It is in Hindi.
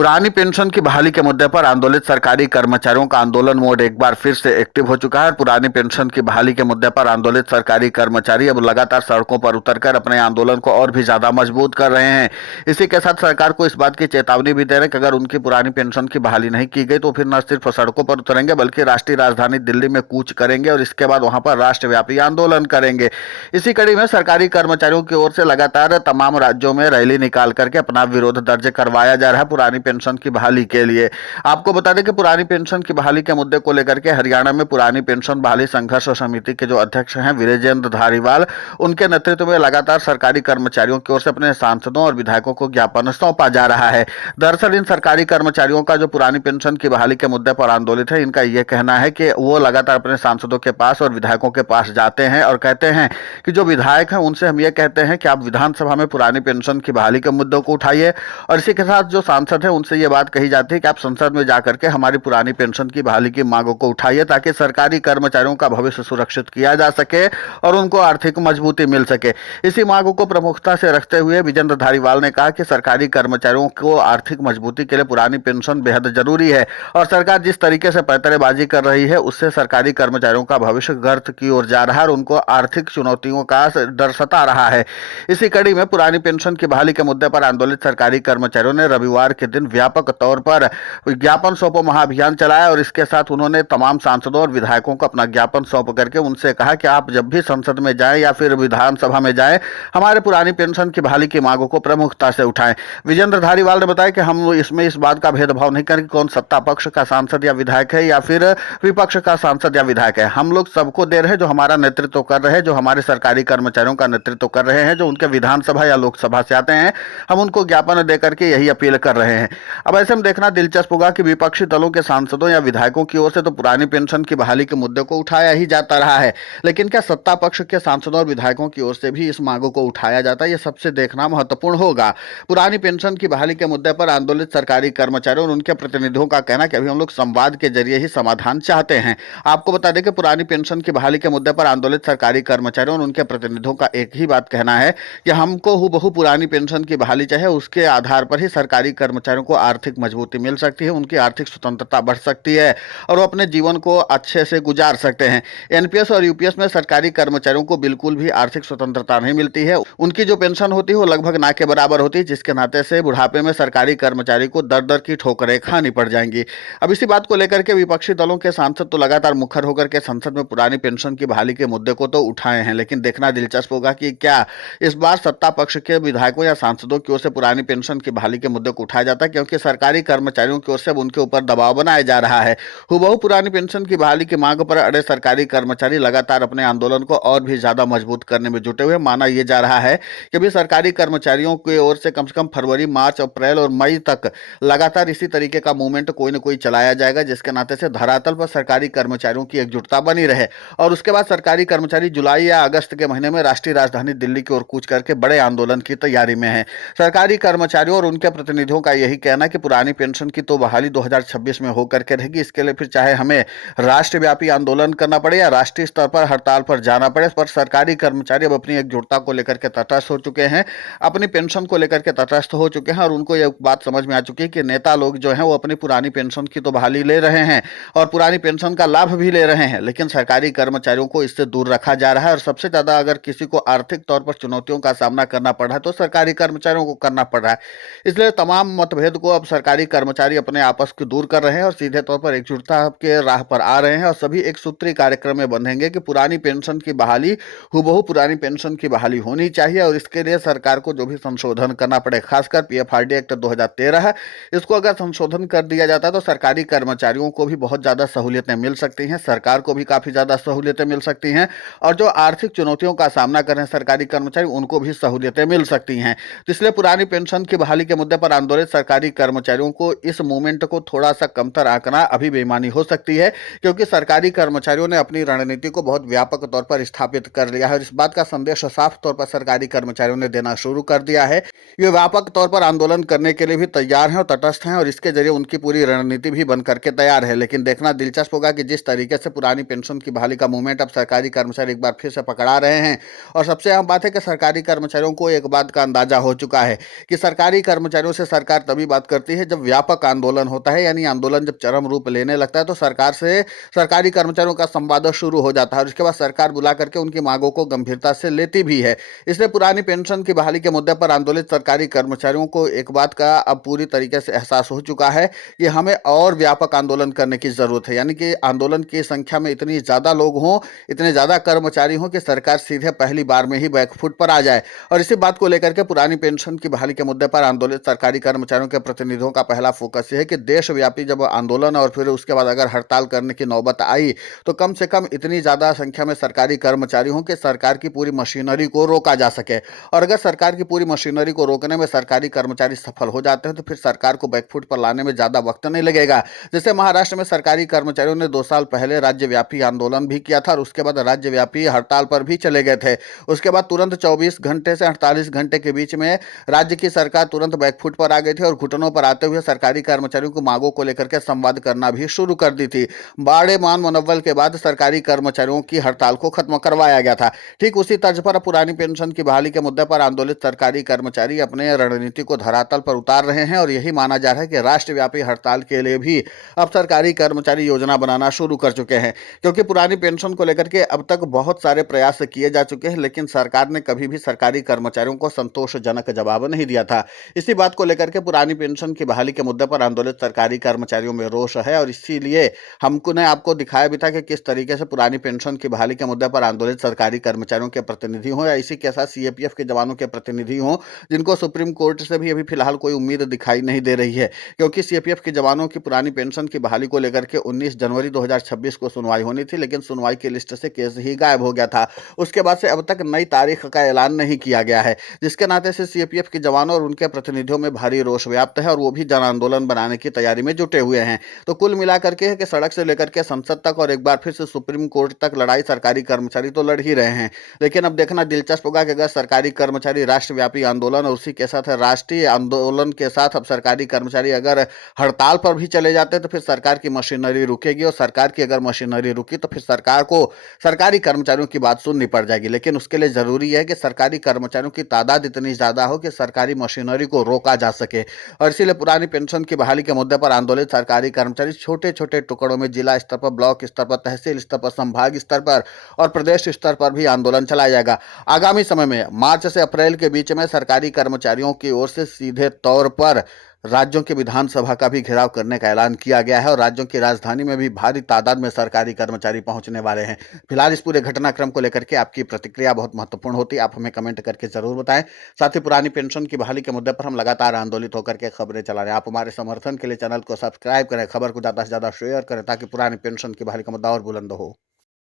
पुरानी पेंशन की बहाली के मुद्दे पर आंदोलित सरकारी कर्मचारियों का आंदोलन मोड एक बार फिर से एक्टिव हो चुका है। पुरानी पेंशन की बहाली के मुद्दे पर आंदोलित सरकारी कर्मचारी अब लगातार सड़कों पर उतरकर अपने आंदोलन को और भी ज्यादा मजबूत कर रहे हैं। इसी के साथ सरकार को इस बात की चेतावनी भी दे रहे हैं कि अगर उनकी पुरानी पेंशन की बहाली नहीं की गई तो फिर न सिर्फ सड़कों पर उतरेंगे बल्कि राष्ट्रीय राजधानी दिल्ली में कूच करेंगे और इसके बाद वहां पर राष्ट्रव्यापी आंदोलन करेंगे। इसी कड़ी में सरकारी कर्मचारियों की ओर से लगातार तमाम राज्यों में रैली निकाल करके अपना विरोध दर्ज करवाया जा रहा है पुरानी पेंशन की बहाली के लिए। आपको बता दें कि पुरानी पेंशन की बहाली के मुद्दे को लेकर के हरियाणा में पुरानी पेंशन बहाली संघर्ष समिति के जो अध्यक्ष हैं वीरेंद्र धारीवाल, उनके नेतृत्व में लगातार सरकारी कर्मचारियों की ओर से अपने सांसदों और विधायकों को ज्ञापन सौंपा जा रहा है। दरअसल इन सरकारी कर्मचारियों का जो पुरानी पेंशन की बहाली के मुद्दे पर आंदोलित है, इनका यह कहना है कि वो लगातार अपने सांसदों के पास और विधायकों के पास जाते हैं और कहते हैं कि जो विधायक हैं उनसे हम ये कहते हैं कि आप विधानसभा में पुरानी पेंशन की बहाली के मुद्दों को उठाइए, और इसी के साथ जो सांसद है उनसे ये बात कही जाती है कि आप संसद में जाकर के हमारी पुरानी पेंशन की बहाली की मांगों को उठाइए ताकि सरकारी कर्मचारियों का भविष्य सुरक्षित किया जा सके और उनको आर्थिक मजबूती मिल सके। इसी मांगों को प्रमुखता से रखते हुए विजेंद्र धारीवाल ने कहा कि सरकारी कर्मचारियों को आर्थिक मजबूती के लिए पुरानी पेंशन बेहद जरूरी है और सरकार जिस तरीके से पैंतरेबाजी कर रही है उससे सरकारी कर्मचारियों का भविष्य गर्त की ओर जा रहा है और उनको आर्थिक चुनौतियों का डर सता रहा है। इसी कड़ी में पुरानी पेंशन की बहाली के मुद्दे पर आंदोलित सरकारी कर्मचारियों ने रविवार के दिन व्यापक तौर पर ज्ञापन सौंपो महाअभियान चलाया और इसके साथ उन्होंने तमाम सांसदों और विधायकों को अपना ज्ञापन सौंप करके उनसे कहा कि आप जब भी संसद में जाएं या फिर विधानसभा में जाएं, हमारे पुरानी पेंशन की बहाली की मांगों को प्रमुखता से उठाएं। विजेंद्र धारीवाल ने बताया कि हम इसमें इस बात का भेदभाव नहीं करें कि कौन सत्ता पक्ष का सांसद या विधायक है या फिर विपक्ष का सांसद या विधायक है। हम लोग सबको दे रहे हैं जो हमारा नेतृत्व कर रहे हैं, जो हमारे सरकारी कर्मचारियों का नेतृत्व कर रहे हैं, जो उनके विधानसभा या लोकसभा से आते हैं, हम उनको ज्ञापन दे करके यही अपील कर रहे हैं। अब ऐसे में देखना दिलचस्प होगा कि विपक्षी दलों के सांसदों या विधायकों की ओर से तो पुरानी पेंशन की बहाली के मुद्दे को उठाया ही जाता रहा है, लेकिन क्या सत्ता पक्ष के सांसदों और विधायकों की ओर से भी इस मांगों को उठाया जाता है, यह सबसे देखना महत्वपूर्ण होगा। पुरानी पेंशन की बहाली के मुद्दे पर आंदोलित सरकारी कर्मचारियों और उनके प्रतिनिधियों का कहना कि अभी हम लोग संवाद के जरिए ही समाधान चाहते हैं। आपको बता दें कि पुरानी पेंशन की बहाली के मुद्दे पर आंदोलित सरकारी कर्मचारियों और उनके प्रतिनिधियों का एक ही बात कहना है कि हमको हूबहू पुरानी पेंशन की बहाली चाहे, उसके आधार पर ही सरकारी कर्मचारियों को आर्थिक मजबूती मिल सकती है, उनकी आर्थिक स्वतंत्रता बढ़ सकती है और वो अपने जीवन को अच्छे से गुजार सकते हैं। एनपीएस और यूपीएस में सरकारी कर्मचारियों को बिल्कुल भी आर्थिक स्वतंत्रता नहीं मिलती है। उनकी जो पेंशन होती है वो लगभग ना के बराबर होती है, जिसके नाते से बुढ़ापे में सरकारी कर्मचारी को दर दर की ठोकरें खानी पड़ जाएंगी। अब इसी बात को लेकर के विपक्षी दलों के सांसद तो लगातार मुखर होकर के संसद में पुरानी पेंशन की बहाली के मुद्दे को तो उठाए हैं, लेकिन देखना दिलचस्प होगा कि क्या इस बार सत्ता पक्ष के विधायकों या सांसदों की ओर से पुरानी पेंशन की बहाली के मुद्दे को उठाया जाता है, क्योंकि सरकारी कर्मचारियों की ओर से अब उनके ऊपर दबाव बनाया जा रहा है। हूबहू पुरानी पेंशन की बहाली की मांग पर अड़े सरकारी कर्मचारी लगातार अपने आंदोलन को और भी ज्यादा मजबूत करने में जुटे हुए। माना यह जा रहा है कि भी सरकारी कर्मचारियों की ओर से कम फरवरी, मार्च, अप्रैल और मई तक लगातार इसी तरीके का मूवमेंट कोई न कोई चलाया जाएगा, जिसके नाते से धरातल पर सरकारी कर्मचारियों की एकजुटता बनी रहे और उसके बाद सरकारी कर्मचारी जुलाई या अगस्त के महीने में राष्ट्रीय राजधानी दिल्ली की ओर कूच करके बड़े आंदोलन की तैयारी में है। सरकारी कर्मचारियों और उनके प्रतिनिधियों का यही कहना है कि पुरानी पेंशन की तो बहाली 2026 में होकर के रहेगी। इसके लिए फिर चाहे हमें राष्ट्रव्यापी आंदोलन करना पड़े या राष्ट्रीय स्तर पर हड़ताल पर जाना पड़े, पर सरकारी कर्मचारी अब अपनी एकजुटता को लेकर के तटस्थ हो चुके हैं, अपनी पेंशन को लेकर के तटस्थ हो चुके हैं और उनको यह बात समझ में आ चुकी है कि नेता लोग जो हैं वो अपनी पुरानी पेंशन की तो बहाली ले रहे हैं और पुरानी पेंशन का लाभ भी ले रहे हैं, लेकिन सरकारी कर्मचारियों को इससे दूर रखा जा रहा है। और सबसे ज्यादा अगर किसी को आर्थिक तौर पर चुनौतियों का सामना करना पड़ रहा है तो सरकारी कर्मचारियों को करना पड़ रहा है। इसलिए तमाम मतभेद को अब सरकारी कर्मचारी अपने आपस को दूर कर रहे हैं और सीधे तौर पर एकजुटता के राह पर आ रहे हैं और सभी एक सूत्री कार्यक्रम में बंधेंगे कि पुरानी पेंशन की बहाली हूबहू पुरानी पेंशन की बहाली होनी चाहिए और इसके लिए सरकार को जो भी संशोधन करना पड़े, खासकर पीएफआरडी एक्ट 2013 है, इसको अगर संशोधन कर दिया जाता है तो सरकारी कर्मचारियों को भी बहुत ज्यादा सहूलियतें मिल सकती हैं, सरकार को भी काफी ज्यादा सहूलियतें मिल सकती हैं और जो आर्थिक चुनौतियों का सामना कर रहे हैं सरकारी कर्मचारी उनको भी सहूलियतें मिल सकती हैं। तो इसलिए पुरानी पेंशन की बहाली के मुद्दे पर आंदोलित सरकारी कर्मचारियों को इस मूवमेंट को थोड़ा सा कमतर आंकना अभी बेईमानी हो सकती है, क्योंकि सरकारी कर्मचारियों ने अपनी रणनीति को बहुत व्यापक तौर पर स्थापित कर लिया है और इस बात का संदेश साफ तौर पर सरकारी कर्मचारियों ने देना शुरू कर दिया है। ये व्यापक तौर पर आंदोलन करने के लिए भी तैयार हैं और तटस्थ हैं और इसके जरिए उनकी पूरी रणनीति भी बन करके तैयार है। लेकिन देखना दिलचस्प होगा कि जिस तरीके से पुरानी पेंशन की बहाली का मूवमेंट अब सरकारी कर्मचारी एक बार फिर से पकड़ा रहे हैं और सबसे अहम बात है कि सरकारी कर्मचारियों को एक बात का अंदाजा हो चुका है कि सरकारी कर्मचारियों से सरकार तभी बात करती है जब व्यापक आंदोलन होता है, यानी आंदोलन जब चरम रूप लेने लगता है तो सरकार से सरकारी कर्मचारियों का संवाद शुरू हो जाता है और उसके बाद सरकार बुला करके उनकी मांगों को गंभीरता से लेती भी है। इसलिए पुरानी पेंशन की बहाली के मुद्दे पर आंदोलित सरकारी कर्मचारियों को एक बात का अब पूरी तरीके से एहसास हो चुका है कि हमें और व्यापक आंदोलन करने की जरूरत है, यानी कि आंदोलन की संख्या में इतनी ज्यादा लोग हों, इतने ज्यादा कर्मचारी हों कि सरकार सीधे पहली बार में ही बैकफुट पर आ जाए। और इसी बात को लेकर के पुरानी पेंशन की बहाली के मुद्दे पर आंदोलित सरकारी कर्मचारियों के प्रतिनिधियों का पहला फोकस यह है कि देशव्यापी जब आंदोलन और फिर उसके बाद अगर हड़ताल करने की नौबत आई तो कम से कम इतनी ज्यादा संख्या में सरकारी कर्मचारी हों कि सरकार की पूरी मशीनरी को रोका जा सके। और अगर सरकार की पूरी मशीनरी को रोकने में सरकारी कर्मचारी सफल हो जाते हैं तो फिर सरकार को बैकफुट पर लाने में ज्यादा वक्त नहीं लगेगा। जैसे महाराष्ट्र में सरकारी कर्मचारियों ने 2 साल पहले राज्यव्यापी आंदोलन भी किया था और उसके बाद राज्यव्यापी हड़ताल पर भी चले गए थे। उसके बाद तुरंत 24 घंटे से 48 घंटे के बीच में राज्य की सरकार तुरंत बैकफुट पर आ गई थी और घुटनों पर आते हुए सरकारी कर्मचारियों को मांगों को लेकर के संवाद करना भी शुरू कर दी थी। बाड़े मान मनोबल के बाद सरकारी कर्मचारियों की हड़ताल को खत्म करवाया गया था। ठीक उसी तर्ज पर पुरानी पेंशन की बहाली के मुद्दे पर आंदोलित सरकारी कर्मचारी अपने रणनीति को धरातल पर उतार रहे हैं और यही माना जा रहा है कि राष्ट्रव्यापी हड़ताल के लिए भी अब सरकारी कर्मचारी योजना बनाना शुरू कर चुके हैं, क्योंकि पुरानी पेंशन को लेकर के अब तक बहुत सारे प्रयास किए जा चुके हैं लेकिन सरकार ने कभी भी सरकारी कर्मचारियों को संतोषजनक जवाब नहीं दिया था। इसी बात को लेकर के पुरानी पेंशन की बहाली के मुद्दे पर आंदोलित सरकारी कर्मचारियों में रोष है और इसीलिए हमको ने आपको दिखाया भी था कि किस तरीके से पुरानी पेंशन की बहाली के मुद्दे पर आंदोलित सरकारी कर्मचारियों के प्रतिनिधि हों या इसी के साथ सीएपीएफ के जवानों के प्रतिनिधि हों, जिनको सुप्रीम कोर्ट से भी अभी फिलहाल कोई उम्मीद दिखाई नहीं दे रही है, क्योंकि सीएपीएफ के जवानों की पुरानी पेंशन की बहाली को लेकर के 19 जनवरी 2026 को सुनवाई होनी थी, लेकिन सुनवाई की लिस्ट से केस ही गायब हो गया था। उसके बाद से अब तक नई तारीख का ऐलान नहीं किया गया है, जिसके नाते से सीएपीएफ के जवानों और उनके प्रतिनिधियों में भारी रोष व्याप्त है और वो भी जन आंदोलन बनाने की तैयारी में जुटे हुए हैं। तो कुल मिलाकर के है कि सड़क से लेकर के संसद तक और एक बार फिर से सुप्रीम कोर्ट तक लड़ाई सरकारी कर्मचारी तो लड़ ही रहे हैं, लेकिन अब देखना दिलचस्प होगा कि अगर सरकारी कर्मचारी राष्ट्रव्यापी आंदोलन और उसी के साथ राष्ट्रीय आंदोलन के साथ अब सरकारी कर्मचारी अगर हड़ताल पर भी चले जाते हैं तो फिर सरकार की मशीनरी रुकेगी और सरकार की अगर मशीनरी रुकी तो फिर सरकार को सरकारी कर्मचारियों की बात सुननी पड़ जाएगी। लेकिन उसके लिए जरूरी है कि सरकारी कर्मचारियों की तादाद इतनी ज्यादा हो कि सरकारी मशीनरी को रोका जा सके और इसीलिए पुरानी पेंशन की बहाली के मुद्दे पर आंदोलित सरकारी कर्मचारी छोटे छोटे टुकड़ों में जिला स्तर पर, ब्लॉक स्तर पर, तहसील स्तर पर, संभाग स्तर पर और प्रदेश स्तर पर भी आंदोलन चलाया जाएगा। आगामी समय में मार्च से अप्रैल के बीच में सरकारी कर्मचारियों की ओर से सीधे तौर पर राज्यों की विधानसभा का भी घेराव करने का ऐलान किया गया है और राज्यों की राजधानी में भी भारी तादाद में सरकारी कर्मचारी पहुंचने वाले हैं। फिलहाल इस पूरे घटनाक्रम को लेकर के आपकी प्रतिक्रिया बहुत महत्वपूर्ण होती है, आप हमें कमेंट करके जरूर बताएं। साथ ही पुरानी पेंशन की बहाली के मुद्दे पर हम लगातार आंदोलित होकर के खबरें चला रहे हैं। आप हमारे समर्थन के लिए चैनल को सब्सक्राइब करें, खबर को ज्यादा से ज्यादा शेयर करें ताकि पुरानी पेंशन की बहाली का मुद्दा और बुलंद हो।